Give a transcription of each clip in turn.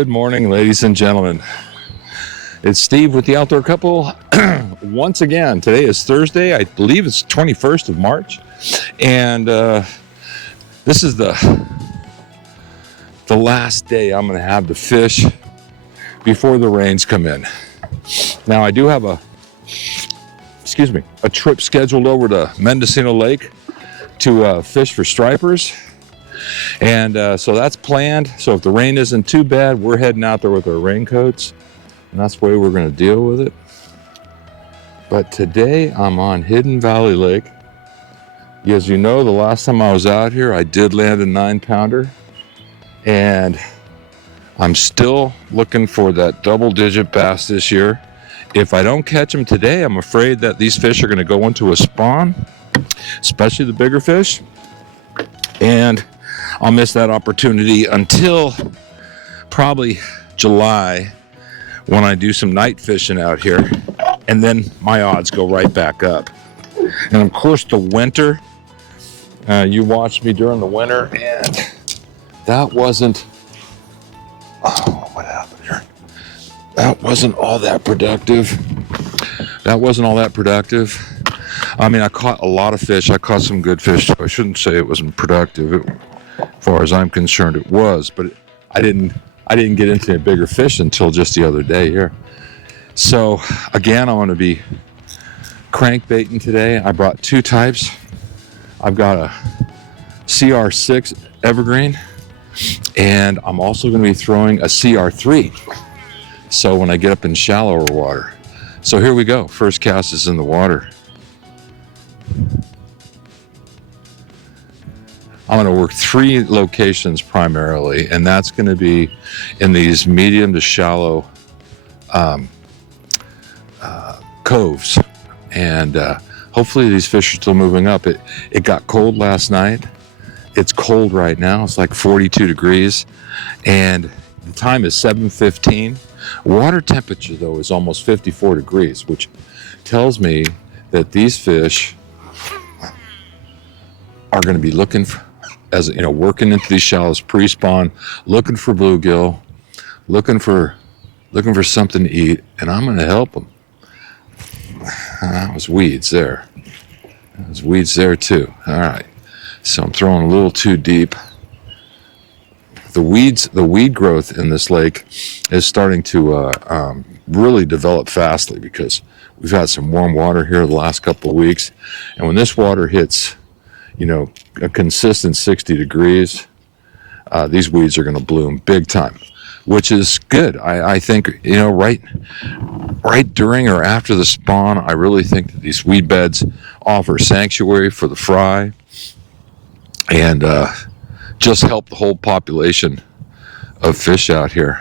Good morning, ladies and gentlemen. It's Steve with the Outdoor Couple. Once again, today is Thursday. I believe it's 21st of March. And this is the last day I'm going to have to fish before the rains come in. Now, I do have a trip scheduled over to Mendocino Lake to fish for stripers. And so that's planned. So if the rain isn't too bad, we're heading out there with our raincoats. And that's the way we're going to deal with it. But today I'm on Hidden Valley Lake. As you know, the last time I was out here, I did land a 9-pounder. And I'm still looking for that double-digit bass this year. If I don't catch them today, I'm afraid that these fish are going to go into a spawn, especially the bigger fish. And I'll miss that opportunity until probably July when I do some night fishing out here, and then my odds go right back up. And of course the winter, you watched me during the winter, and that wasn't, what happened here? That wasn't all that productive. I mean, I caught a lot of fish. I caught some good fish. So I shouldn't say it wasn't productive. As far as I'm concerned, it was, but I didn't get into a bigger fish until just the other day here. So again, I'm going to be crankbaiting today. I brought two types. I've got a CR6 evergreen, and I'm also going to be throwing a CR3. So when I get up in shallower water. So here we go. First cast is in the water. I'm going to work 3 locations primarily, and that's going to be in these medium to shallow coves. And hopefully these fish are still moving up. It got cold last night. It's cold right now. It's like 42 degrees, and the time is 7:15. Water temperature, though, is almost 54 degrees, which tells me that these fish are going to be looking for, working into these shallows pre-spawn, looking for bluegill, looking for something to eat, and I'm going to help them. That was weeds there. That was weeds there too. All right, so I'm throwing a little too deep. The weed growth in this lake is starting to really develop fastly because we've had some warm water here the last couple of weeks, and when this water hits, a consistent 60 degrees, these weeds are going to bloom big time, which is good. I think, right during or after the spawn, I really think that these weed beds offer sanctuary for the fry and just help the whole population of fish out here.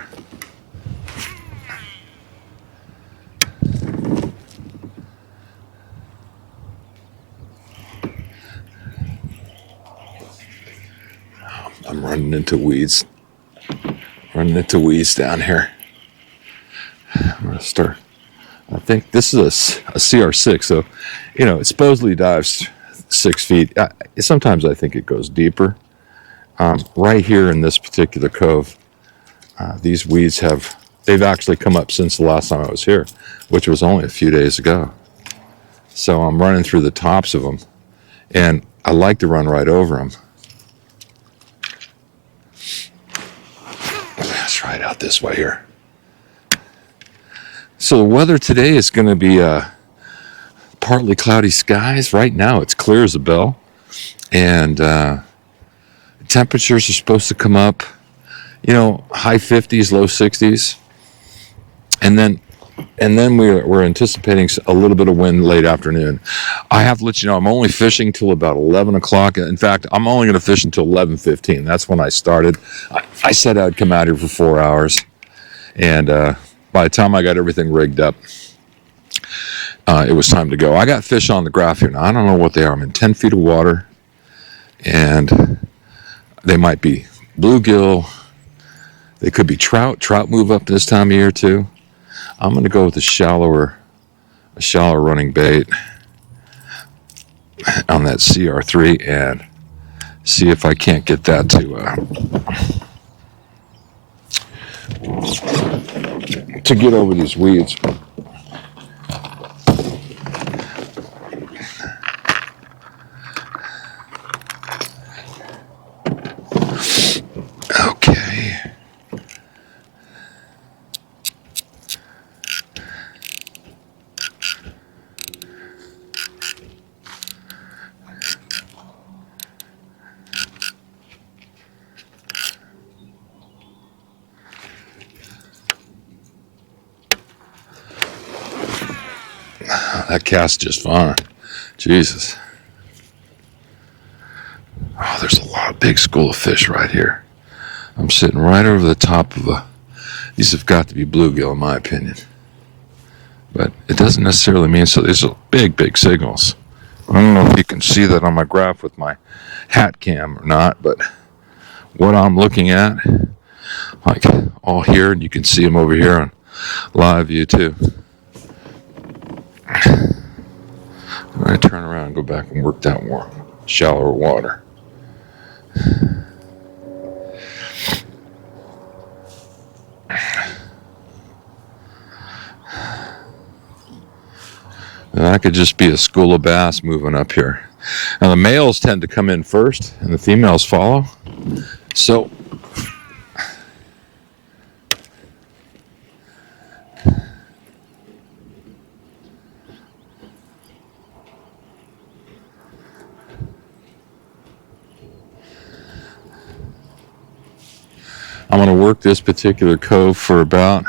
I'm running into weeds down here. I'm going to start. I think this is a CR6, so, it supposedly dives 6 feet. Sometimes I think it goes deeper. Right here in this particular cove, these weeds they've actually come up since the last time I was here, which was only a few days ago. So I'm running through the tops of them, and I like to run right over them. Let's try it out this way here. So the weather today is going to be partly cloudy skies. Right now it's clear as a bell, and temperatures are supposed to come up, high 50s, low 60s, and then we're anticipating a little bit of wind late afternoon. I have to let you know I'm only fishing till about 11 o'clock. In fact, I'm only going to fish until 11:15. That's when I started. I said I'd come out here for 4 hours, and by the time I got everything rigged up, it was time to go. I got fish on the graph here now. I don't know what they are. I'm in 10 feet of water, and they might be bluegill. They could be trout. Trout move up this time of year too. I'm going to go with a shallower running bait on that CR3 and see if I can't get that to to get over these weeds. Okay. That cast just fine. Jesus. Oh, there's a lot of big school of fish right here. I'm sitting right over the top of a... These have got to be bluegill, in my opinion. But it doesn't necessarily mean so. These are big, big signals. I don't know if you can see that on my graph with my hat cam or not, but what I'm looking at, like all here, and you can see them over here on live view too. I turn around and go back and work that more shallower water. And that could just be a school of bass moving up here. Now the males tend to come in first and the females follow. So I'm going to work this particular cove for about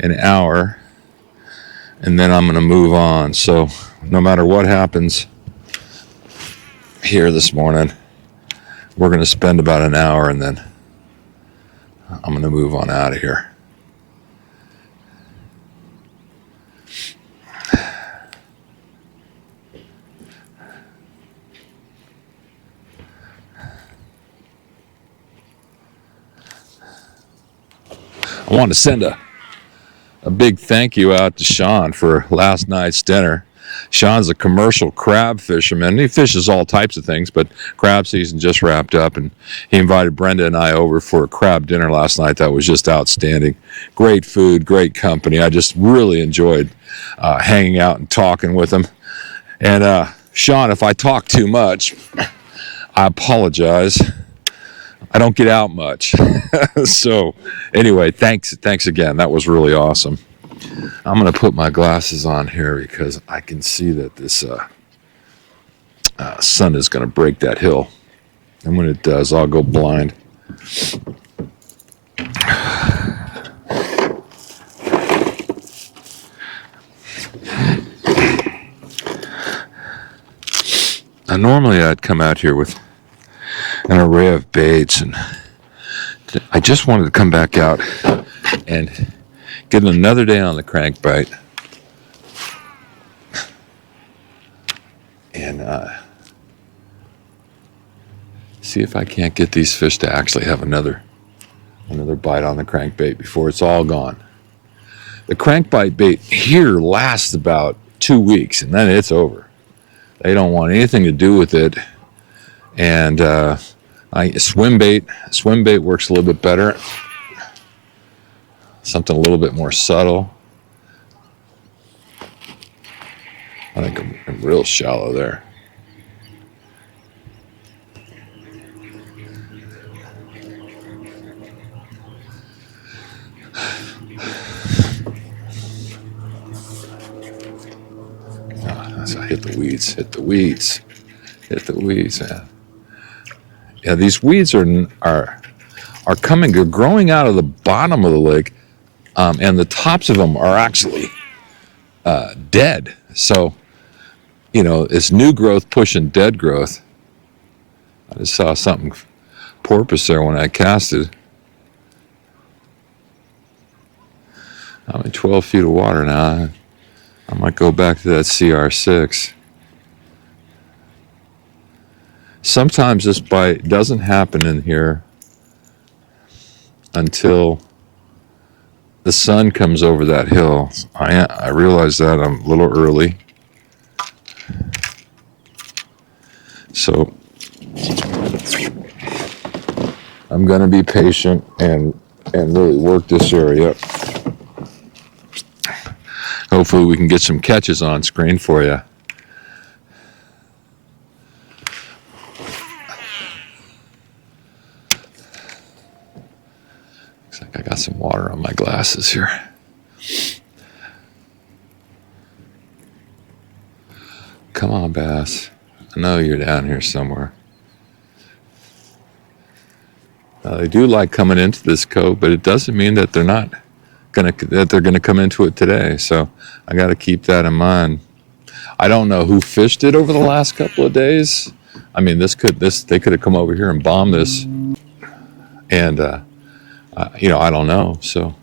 an hour, and then I'm going to move on. So no matter what happens here this morning, we're going to spend about an hour, and then I'm going to move on out of here. I want to send a big thank you out to Sean for last night's dinner. Sean's a commercial crab fisherman. He fishes all types of things, but crab season just wrapped up, and he invited Brenda and I over for a crab dinner last night. That was just outstanding. Great food, great company. I just really enjoyed hanging out and talking with him. And Sean, if I talk too much, I apologize. I don't get out much. So anyway, thanks again. That was really awesome. I'm going to put my glasses on here because I can see that this sun is going to break that hill. And when it does, I'll go blind. Now, normally I'd come out here with an array of baits, and I just wanted to come back out and get another day on the crankbait and see if I can't get these fish to actually have another bite on the crankbait before it's all gone. The crankbait bait here lasts about 2 weeks, and then it's over. They don't want anything to do with it. And swim bait works a little bit better. Something a little bit more subtle. I think I'm real shallow there. So I hit the weeds, man. Yeah, these weeds are coming, they're growing out of the bottom of the lake, and the tops of them are actually dead. So, you know, it's new growth pushing dead growth. I just saw something porpoise there when I casted. I'm in 12 feet of water now. I might go back to that CR6. Sometimes this bite doesn't happen in here until the sun comes over that hill. I realize that I'm a little early. So I'm going to be patient and and really work this area. Hopefully we can get some catches on screen for you. Looks like I got some water on my glasses here. Come on, bass. I know you're down here somewhere. They do like coming into this cove, but it doesn't mean that they're gonna come into it today. So I got to keep that in mind. I don't know who fished it over the last couple of days. I mean, they could have come over here and bombed this, and I don't know. So.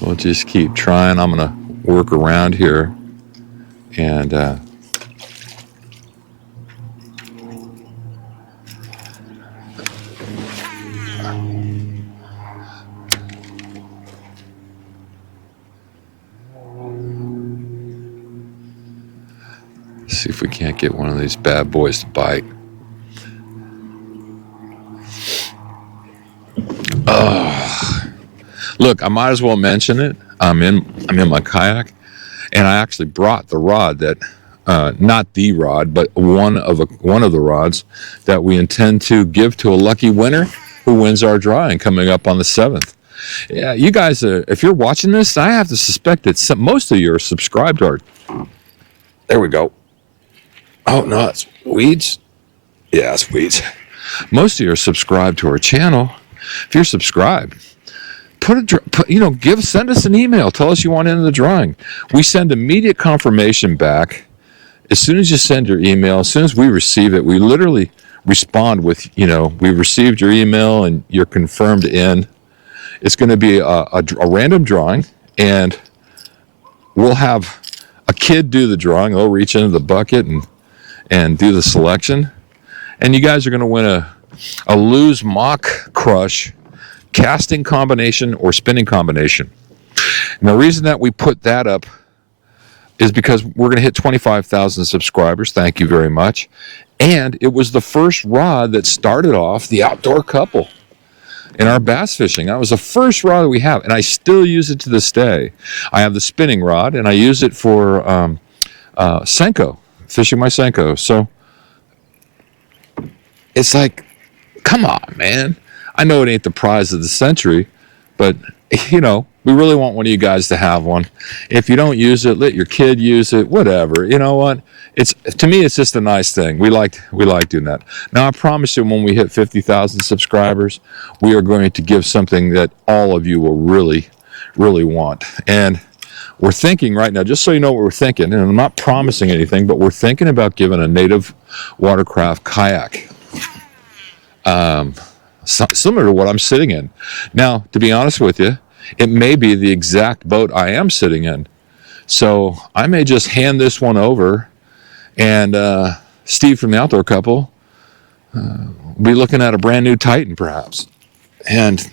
We'll just keep trying. I'm going to work around here and see if we can't get one of these bad boys to bite. Look, I might as well mention it. I'm in my kayak, and I actually brought the rod that, not the rod, but one of the rods that we intend to give to a lucky winner who wins our drawing coming up on the 7th. Yeah, you guys, if you're watching this, I have to suspect that most of you are subscribed to our. There we go. Oh no, it's weeds. Yeah, it's weeds. Most of you are subscribed to our channel. If you're subscribed, send us an email. Tell us you want into the drawing. We send immediate confirmation back. As soon as you send your email, as soon as we receive it, we literally respond with, we received your email and you're confirmed in. It's going to be a random drawing, and we'll have a kid do the drawing. They'll reach into the bucket and do the selection. And you guys are going to win a Lose Mock Crush casting combination or spinning combination. And the reason that we put that up is because we're going to hit 25,000 subscribers. Thank you very much. And it was the first rod that started off the outdoor couple in our bass fishing. That was the first rod that we have, and I still use it to this day. I have the spinning rod, and I use it for Senko, fishing my Senko. So it's like, come on, man. I know it ain't the prize of the century, but, we really want one of you guys to have one. If you don't use it, let your kid use it, whatever. You know what? To me, it's just a nice thing. We like doing that. Now, I promise you, when we hit 50,000 subscribers, we are going to give something that all of you will really, really want. And we're thinking right now, just so you know what we're thinking, and I'm not promising anything, but we're thinking about giving a native watercraft kayak. Similar to what I'm sitting in. Now, to be honest with you, it may be the exact boat I am sitting in. So I may just hand this one over, and Steve from the Outdoor Couple will be looking at a brand new Titan perhaps. And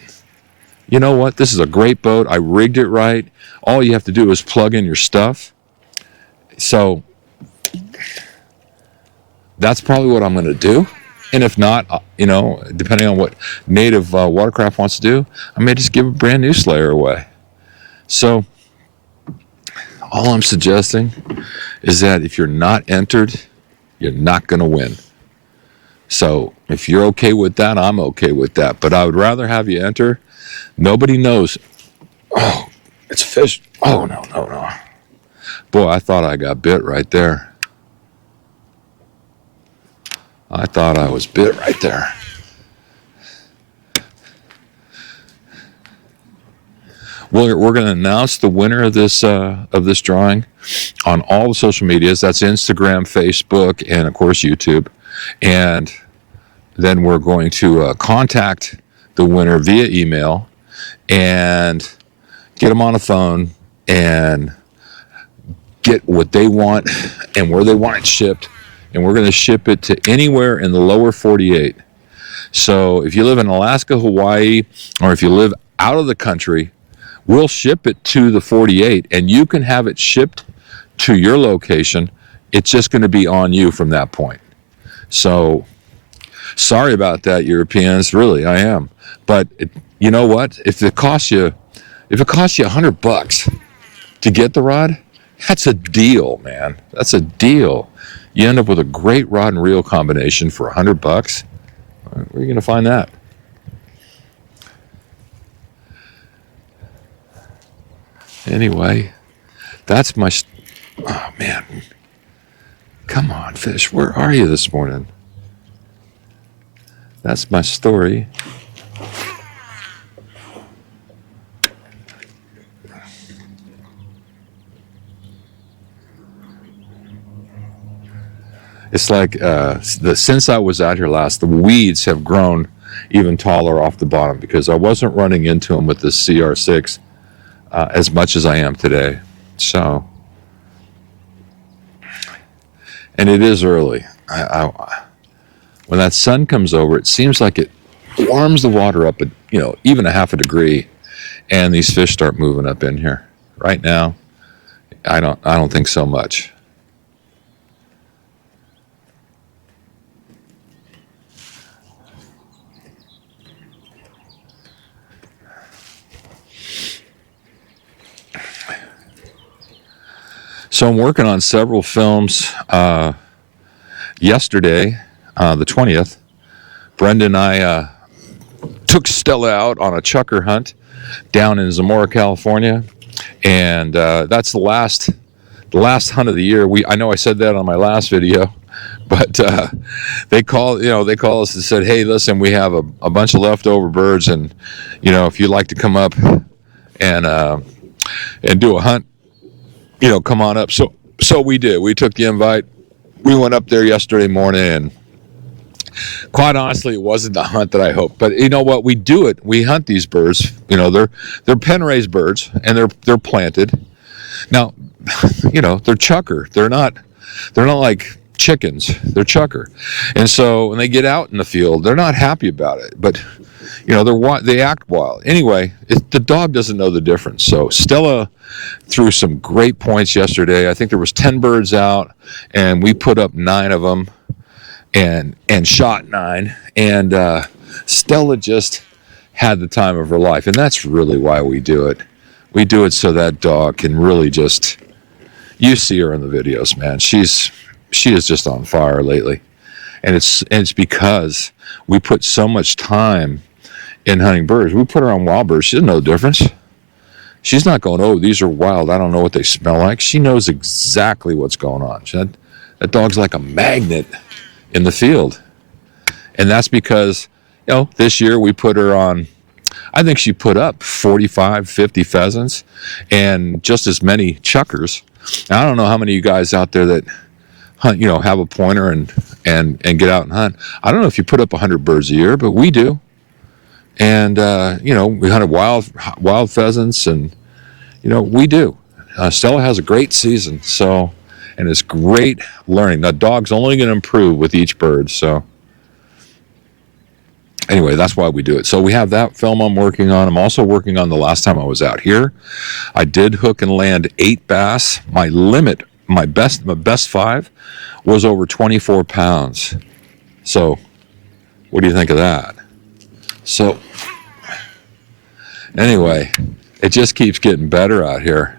you know what? This is a great boat. I rigged it right. All you have to do is plug in your stuff. So that's probably what I'm going to do. And if not, depending on what Native Watercraft wants to do, I may just give a brand new Slayer away. So all I'm suggesting is that if you're not entered, you're not going to win. So if you're okay with that, I'm okay with that. But I would rather have you enter. Nobody knows. Oh, it's fish. Oh, no. Boy, I thought I got bit right there. I thought I was bit right there. We're going to announce the winner of this drawing on all the social medias. That's Instagram, Facebook, and of course YouTube. And then we're going to contact the winner via email and get them on a phone and get what they want and where they want it shipped. And we're going to ship it to anywhere in the lower 48. So if you live in Alaska, Hawaii, or if you live out of the country, we'll ship it to the 48, and you can have it shipped to your location, it's just going to be on you from that point. So sorry about that, Europeans. Really, I am. But you know what? If it costs you $100 to get the rod, that's a deal, man. That's a deal. You end up with a great rod and reel combination for $100. Where are you going to find that? Anyway, that's my... Oh, man. Come on, fish. Where are you this morning? That's my story. It's like since I was out here last, the weeds have grown even taller off the bottom because I wasn't running into them with this CR6 as much as I am today. So, and it is early. When that sun comes over, it seems like it warms the water up at, even a half a degree, and these fish start moving up in here. Right now, I don't think so much. So I'm working on several films. Yesterday, the 20th, Brenda and I took Stella out on a chucker hunt down in Zamora, California, and that's the last hunt of the year. I know I said that on my last video, but they called us and said, "Hey, listen, we have a bunch of leftover birds, and if you'd like to come up and do a hunt, come on up." So we did. We took the invite. We went up there yesterday morning, and quite honestly, it wasn't the hunt that I hoped. But you know what? We do it. We hunt these birds. They're pen-raised birds, and they're planted. Now, they're chucker. They're not like chickens. They're chucker. And so when they get out in the field, they're not happy about it. But they act wild. Anyway, the dog doesn't know the difference. So Stella threw some great points yesterday. I think there was 10 birds out, and we put up 9 of them and shot 9. And Stella just had the time of her life, and that's really why we do it. We do it so that dog can really just... You see her in the videos, man. She is just on fire lately, and it's because we put so much time in hunting birds. We put her on wild birds. She doesn't know the difference. She's not going, "Oh, these are wild. I don't know what they smell like." She knows exactly what's going on. That dog's like a magnet in the field. And that's because, this year we put her on, I think she put up 45, 50 pheasants and just as many chuckers. Now, I don't know how many of you guys out there that hunt, have a pointer and get out and hunt. I don't know if you put up 100 birds a year, but we do. And, we hunted wild pheasants, and, we do. Stella has a great season, and it's great learning. The dog's only going to improve with each bird, so. Anyway, that's why we do it. So we have that film I'm working on. I'm also working on the last time I was out here. I did hook and land 8 bass. My limit, my best 5 was over 24 pounds. So what do you think of that? So anyway, it just keeps getting better out here.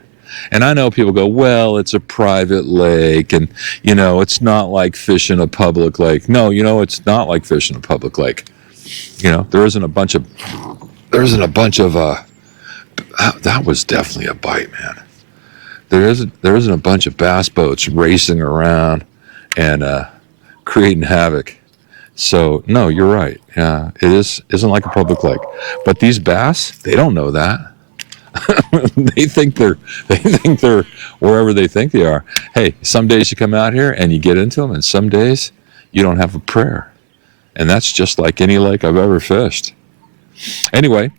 And I know people go, "Well, it's a private lake, and it's not like fishing a public lake." No, it's not like fishing a public lake. There isn't a bunch of that was definitely a bite, man. There isn't a bunch of bass boats racing around and creating havoc. So no, you're right. Yeah, isn't like a public lake. But these bass, they don't know that. they think they're wherever they think they are. Hey, some days you come out here and you get into them, and some days you don't have a prayer. And that's just like any lake I've ever fished. Anyway,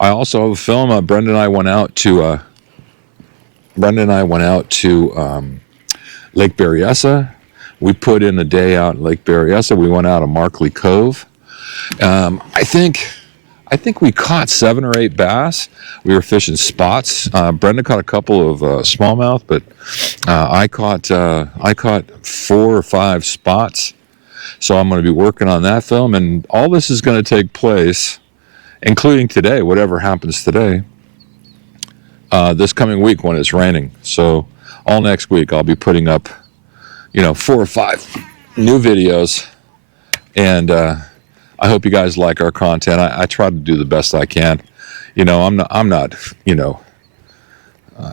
I also have a film. Brenda and I went out to Lake Berryessa. We put in a day out in Lake Berryessa. We went out of Markley Cove. I think I think we caught 7 or 8 bass. We were fishing spots. Brenda caught a couple of smallmouth, but I caught 4 or 5 spots. So I'm going to be working on that film, and all this is going to take place, including today, whatever happens today, this coming week when it's raining. So all next week I'll be putting up, 4 or 5 new videos, and I hope you guys like our content. I try to do the best I can. I'm not,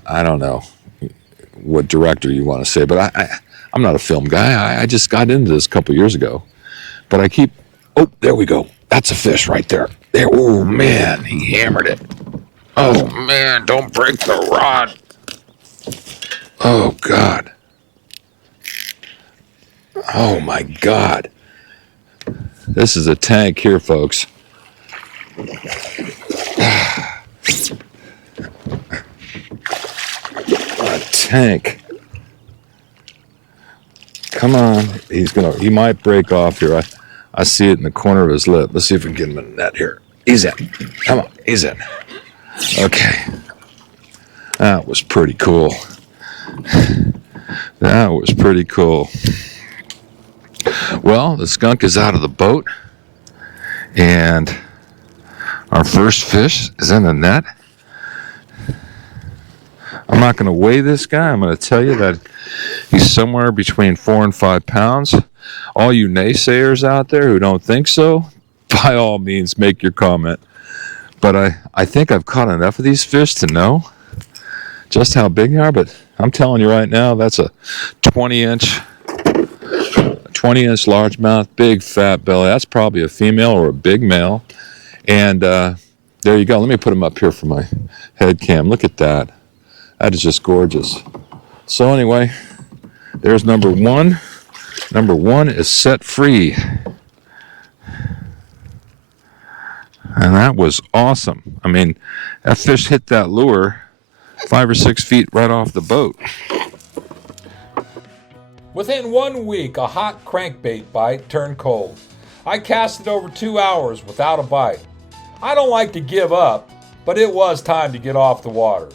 I don't know what director you want to say, but I'm not a film guy. I just got into this a couple years ago, but I keep, oh, there we go. That's a fish right there. There, oh man, he hammered it. Oh man, don't break the rod. Oh God. Oh my God. This is a tank here, folks. A tank. Come on. He might break off here. I see it in the corner of his lip. Let's see if we can get him in the net here. He's in. Come on, he's in. Okay. That was pretty cool. That was pretty cool. Well, the skunk is out of the boat, and our first fish is in the net. I'm not going to weigh this guy. I'm going to tell you that he's somewhere between 4 and 5 pounds. All you naysayers out there who don't think so, by all means, make your comment. But I think I've caught enough of these fish to know just how big they are. But I'm telling you right now, that's a 20-inch largemouth, big fat belly. That's probably a female or a big male. And there you go. Let me put him up here for my head cam. Look at that. That is just gorgeous. So anyway, there's number one. Number one is set free. And that was awesome. I mean, that fish hit that lure 5 or 6 feet right off the boat. Within 1 week, a hot crankbait bite turned cold. I casted over 2 hours without a bite. I don't like to give up, but it was time to get off the water.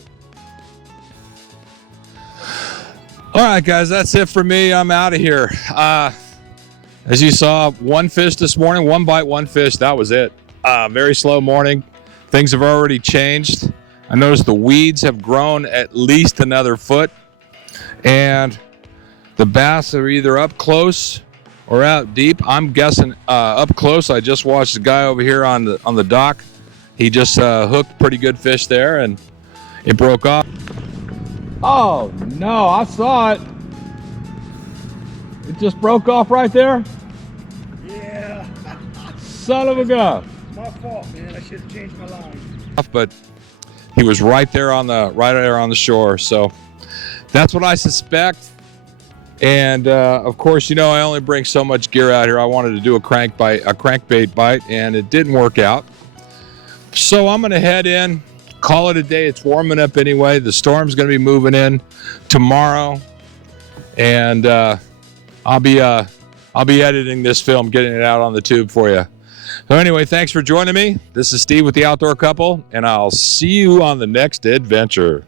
All right, guys, that's it for me. I'm out of here. As you saw, 1 fish this morning, 1 bite, 1 fish. That was it. Very slow morning. Things have already changed. I noticed the weeds have grown at least another foot, and the bass are either up close or out deep. I'm guessing up close. I just watched the guy over here on the dock. He just hooked pretty good fish there, and it broke off. Oh, no, I saw it. It just broke off right there? Yeah. Son of a gun. It's my fault, man. I should have changed my line. But he was right there on the shore. So that's what I suspect. And of course, I only bring so much gear out here. I wanted to do a crankbait bite, and it didn't work out. So I'm going to head in, call it a day. It's warming up anyway. The storm's going to be moving in tomorrow, and I'll be editing this film, getting it out on the tube for you. So anyway, thanks for joining me. This is Steve with the Outdoor Couple, and I'll see you on the next adventure.